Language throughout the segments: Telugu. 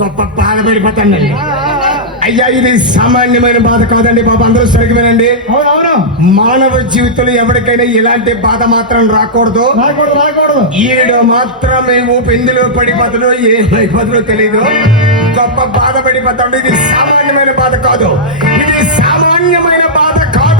గొప్ప బాధపడిపోతానండి. అయ్యా ఇది సామాన్యమైన బాధ కాదండి బాబు, అందరూ సరిగ్గా వినండి. మానవ జీవితంలో ఎవరికైనా ఇలాంటి బాధ మాత్రం రాకూడదు. ఈడు మాత్రం ఎందులో పడిపోతాడో ఏమైపోతుందో తెలీదు, గొప్ప బాధ పడిపోతాడు. ఇది సామాన్యమైన బాధ కాదు, ఇది సామాన్యమైన బాధ కాదు.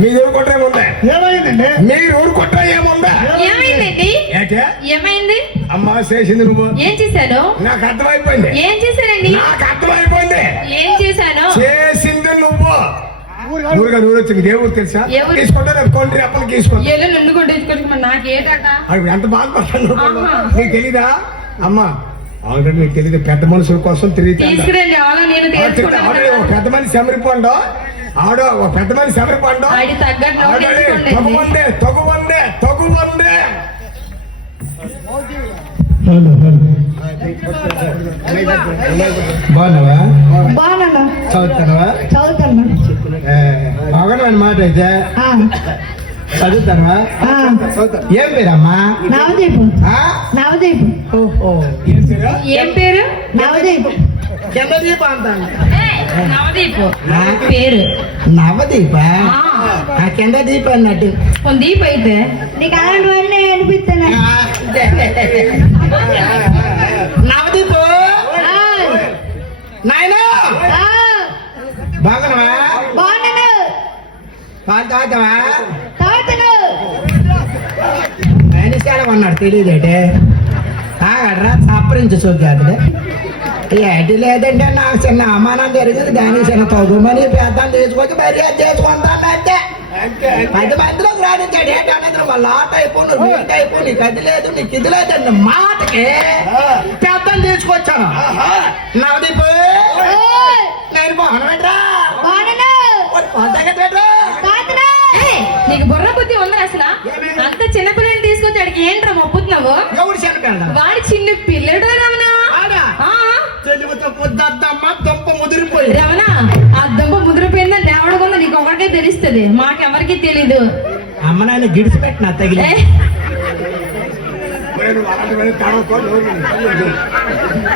మీరు కొట్ట ఏముందా? ఏమైందండి? మీరు కొట్ట ఏముందా? ఏమైందండి? ఏమైంది? అమ్మా చేసింది నువ్వు. ఏం చేశాను? నాకు అర్థమైపోయింది. ఏం చేశానండి? నాకు అర్థమైపోయింది. ఏం చేశాను? చేసింది నువ్వు. ఊరుగా నువ్వు వచ్చింది ఏ ఊరు తెలుసా? తీసుకుంటా కొండ్రి అప్పలు తీసుకుంటా నుండి కొంటే నాకేట ఎంత బాధపడతాను నీకు తెలీదా? అమ్మా ఆల్రెడీ నీకు తెలియదు, పెద్ద మనుషుల కోసం తిరిగి పెద్ద మనిషి సమరిపోండు ఆడో పెద్ద మనిషి సమరిపోండు తగువందే తగువందే తగువందే. బాగున్నావా? చదువుతావా? బాగున్నా మాట అయితే చదువుతావా? ఏం పేరమ్మా? నవదీపు. నవదీపు. ఏం పేరు? నవదీపు. చంద్రదీప అంటాను. నవదీపు పేరు. నవదీప కింద దీప అన్నట్టు దీప అయితే నీకు అలాంటివన్నీ అనిపిస్తాను. నవదీపు నాయనా బాగున్నావా? బాగున్నాను. పాలు తాగుతావా? తాగుతాను. ఆయన ఉన్నాడు తెలియదేటే తాగడరా సప్పరించి చూద్దాడు. ఏటి లేదంటే నాకు చిన్న అమానం జరిగింది, దానికి చిన్న తగుమని పెద్దాన్ని తీసుకొచ్చి మర్యాద చేసుకుంటానంటే 10 మందిలోకి రాణించాడు. ఏంటనేది వాళ్ళ ఆట అయిపోయి నీట్ అయిపోయి నీకు అది లేదు నీకు ఇది లేదండి మాటకి పెద్దాన్ని తీసుకొచ్చాను. నవదీపు నేను బాగున్నాడ్రా? నీకు బుర్ర బుద్ధి ఉందా అసలు? అంత చిన్నపిల్లని తీసుకొచ్చాడికి ఏంట్రా మొప్పుతున్నావు? ఎవడు చిన్నపిల్ల? వాడి చిన్న పిల్లడు రమణ. దొంప ముదిరిపోయి రమణ ఆ దొంప ముదిరిపోయిందని ఎవడకుండా నీకు ఒకటే తెలుస్తుంది, మాకెవరికి తెలీదు. అమ్మ నాయన గిడిచి పెట్టిన తగిలి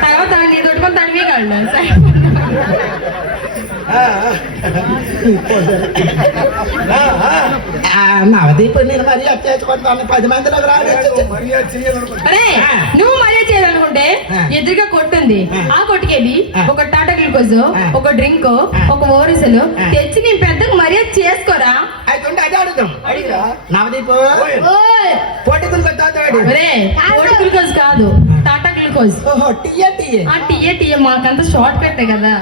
తర్వాత నీ దొట్టుకొని తడివే కాదు. నవదీపు నేను మర్యాద చేసుకుంటాను 10 మందిలోకి రాలేదు. అరే నువ్వు మర్యాద చేయాలనుకుంటే ఎదురుగా కొట్టుంది, ఆ కొట్టుకెళ్ళి ఒక టాటా గ్లూకోజ్, ఒక డ్రింక్, ఒక ఓరిసలు తెచ్చి నీ పెద్దకు మర్యాద చేసుకోరా. అయితే అదే అడుగుదాం. నవదీపు పోటీ గ్లూకోజ్ కాదు, టాటా గ్లూకోజ్. టీఏ టీఏ మాకంతా షార్ట్ పెట్టే కదా.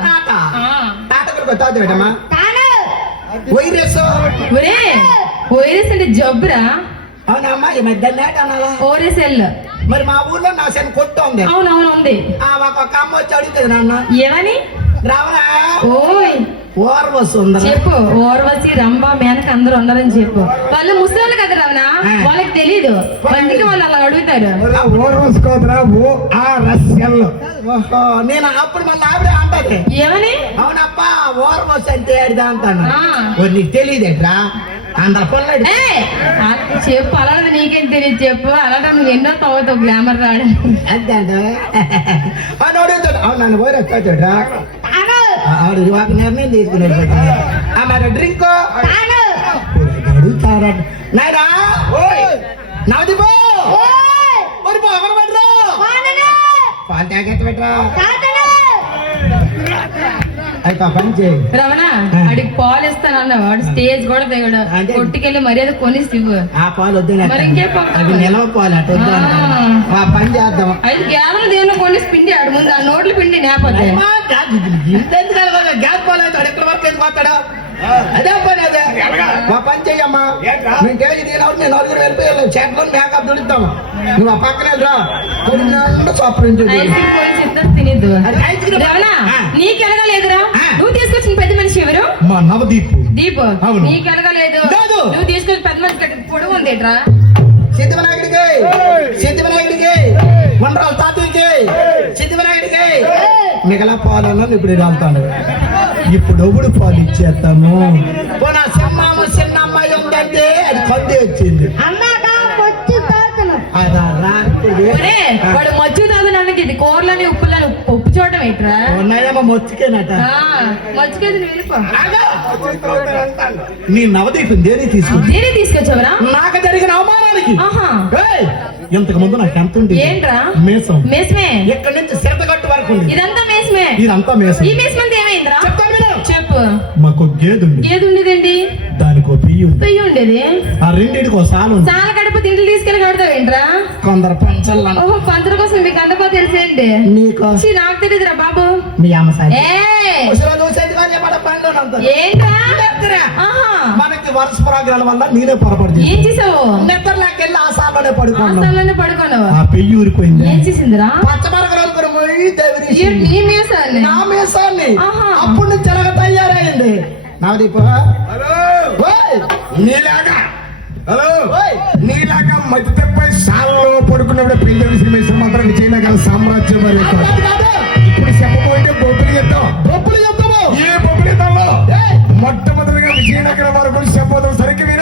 వైరస్ అంటే జబ్బురా. అవునమ్మా ఈ మధ్య ఓరెసెల్. మరి మా ఊర్లో నా సెన్ కొట్టు ఉంది. అవునవును ఉంది. ఒక అమ్మ వచ్చి అడుగుతుంది నాన్న ఏమని? రావరా ఓయ్ ఓర్వశి ఉందా చెప్పు. ఓర్వశి రంభ మేనక అందరూ ఉన్నారని చెప్పు. వాళ్ళు ముసలి కదా రమణ, వాళ్ళకి తెలీదు, అందుకే వాళ్ళు అలా అడుగుతారు. ఓర్వశి కోదరా నేను అప్పుడు మళ్ళీ ఆవిడే అంటది ఏమని? అవునప్ప ఓర్వశి అంటే ఏడిదా అంటాను. నీకు తెలియదేట్రా అందరు పొల్లాడు చెప్పు. అలా నీకేం తెలియదు చెప్పు. అలా నువ్వు ఎన్నో తవ్వుతావు గ్లామర్ రాడు అంతే అంటే అవును నన్ను ఓరేస్తాడురా ఆవిడ ఇవాళ నిర్ణయం తీసుకున్నాడు. మరి డ్రింక్ అడుగుతారా నాయనా? నవదీపు ఎవరు పెట్టరా పాలు తాగెత్త పెట్టరా? అయితే ఆ పని చేయి. రమణ అడిగి పాలు ఇస్తానన్న వాడు స్టేజ్ కూడా దిగడు. అంటే? కొట్టుకెళ్ళి మర్యాద కొనిసి ఇవ్వు. ఆ పాలు వద్దు నాకు. మరి ఇంకే పాలు? అవి నిలవ పాలు అటు వద్దు అంటాను. ఆ పని చేద్దాం. అయితే గ్యాలను దేవుని కొనిసి పిండి ఆడు ముందు ఆ నోట్లు పిండి నేపథ్యం గ్యాస్ పాలు అవుతాడు ఎక్కడ వరకు వెళ్ళిపోతాడు. అదే పని అదే. మా పని చెయ్యమ్మా. మేము కేజీ తినవు నేను నలుగురు వెళ్ళిపోయాను చెట్లు మేకప్ దుడుతాము. నువ్వు ఆ పక్కన వెళ్ళరా సూపరించు. ఐస్ క్రీమ్ కొనిసి ఇద్దాం తినిద్దు. రమణ నీకెలగలేదురా? నువ్వు తీసుకొచ్చిన పెద్ద మనిషి ఎవరు? మా నవదీప్ దీపు. అవును. నీకెలగలేదు. లేదు. నువ్వు తీసుకొచ్చిన పెద్ద మనిషి కట్టి పొడుగు ఉందేట్రా? సిద్ధివినాయకుడికి సిద్ధివినాయకుడికి మండరాల తాతయ్యకి సిద్ధివినాయకుడికి మిగతా పాలన్నా ఇప్పుడు వెళ్తాను. ఇప్పుడు ఎవడు పాలు ఇచ్చేస్తాము. పోనా చిన్నమ్మ చిన్న అమ్మాయి ఉందంటే అది కంది వచ్చింది. అన్నాక పొచ్చు తాతను అదా రాత్రి ఒరే, వాడు మజ్జు తాగుదానికి ఇది కూరలని ఉప్పులని ఉప్పు చూడటం ఏంట్రా? ఉన్నాయేమో మొత్తికేనట. మజ్జిగది నువ్వు వెళ్ళిపో. నీ నవదీపం దేని తీసుకుంది? నేనే తీసుకొచ్చావరా? నాకు జరిగిన అవమానానికి ఆహా. ఏయ్, ఇంతకు ముందు నాకు ఎంత ఉంది? ఏంట్రా? మేసం. మేసమే. ఎక్కడి నుంచి సిరతగట్టు వరకు ఉంది. ఇదంతా మేసమే. ఇదంతా మేసం. ఈ మేసమంతా ఏమైందిరా? చెప్తాను విను. చెప్పు. మాకు గేదె ఉంది. ఏది ఉండేదండి? దానికి ఒక బియ్యం ఉంది. పెయ్యి ఉండేది. ఆ రెండింటికి ఒక సాలు ఉంది. చాలా గడప తిండి తీసుకెళ్ళి కడతావేంట్రా? కొందరు పంచల్ ఓహో, పంతుల కోసం మీకు అందపో తెలిసేయండి. నీకు ఛీ, నాకు తెలియదురా బాబు. మీ అమ్మ సాయి ఏ ఏంట్రా? ఆహా. మనకి వరుస ప్రాగ్రాల వల్ల నేనే పొరపడి ఏం చేసావు? నిద్రలోకెళ్ళి ఆ సాలోనే పడుకున్నాను. ఆసాలోనే పడుకోను. ఆ పెయ్యి ఊరిపోయింది. ఏం చేసిందిరా? పచ్చమరకలు నీ మీసాన్ని. నా మీసాన్ని ఆహా. అప్పుడు నుంచి ఎలాగ తయారైంది నవదీప. నీలాగా హలో నీలాగా మధ్య తెప్పై సాలలో పడుకున్నప్పుడు పిల్లలు శ్రీమేశ్వర మాత్రం విజయనగర సామ్రాజ్యం ఇప్పుడు చెప్పబోయే బొబ్బులు యుద్ధం. బొప్పులు చెప్తాము. ఏ బొబ్బులు యుద్ధంలో మొట్టమొదటిగా విజయనగరం వరకు చెప్పబోతాం. సరికి విను.